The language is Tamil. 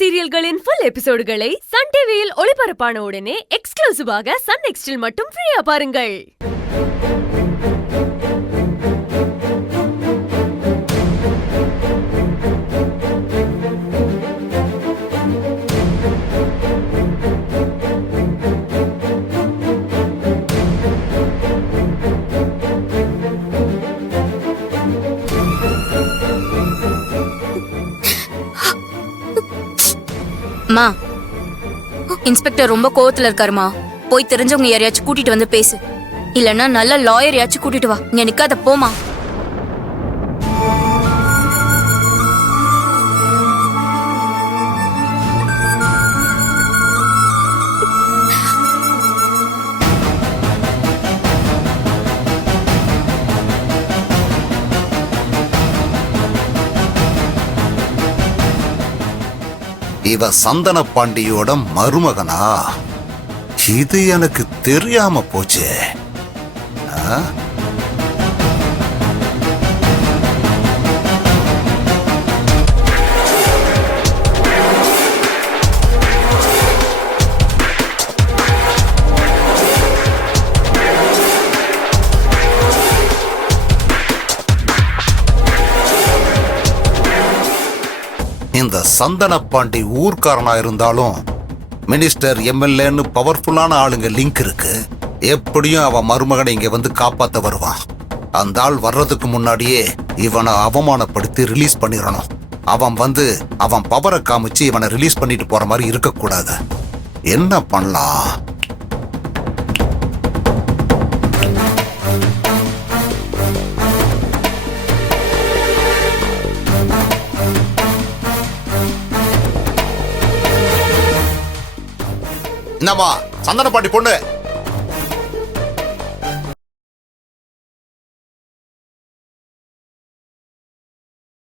சீரியல்களின் ஃபுல் எபிசோடுகளை சன் டிவியில் ஒளிபரப்பான உடனே எக்ஸ்க்ளூசிவாக சன் நெக்ஸ்டில் மட்டும் ஃப்ரீயா பாருங்கள். மா, இன்ஸ்பெக்டர் ரொம்ப கோவத்துல இருக்காருமா. போய் தெரிஞ்சவங்க யாரையாச்சும் கூட்டிட்டு வந்து பேசு. இல்லன்னா நல்ல லாயர் யாச்சும் கூட்டிட்டு வா. இங்க நிக்காத, போமா. இவ சந்தன பாண்டியோட மருமகனா? இது எனக்கு தெரியாம போச்சு. இந்த சந்தன பாண்டி ஊர்க்காரனா இருந்தாலும் மினிஸ்டர் எம்எல்ஏன்னு பவர்ஃபுல்லான ஆளுங்க லிங்க் இருக்கு. எப்படியும் அவன் மருமகனை இங்க வந்து காப்பாத்த வருவான். அந்த ஆள் வர்றதுக்கு முன்னாடியே இவனை அவமானப்படுத்தி ரிலீஸ் பண்ணிடணும். அவன் வந்து அவன் பவரை காமிச்சு இவனை ரிலீஸ் பண்ணிட்டு போற மாதிரி இருக்கக்கூடாது. என்ன பண்ணலாம்? என்னம்மா, சந்தன பாண்டி பொண்ணு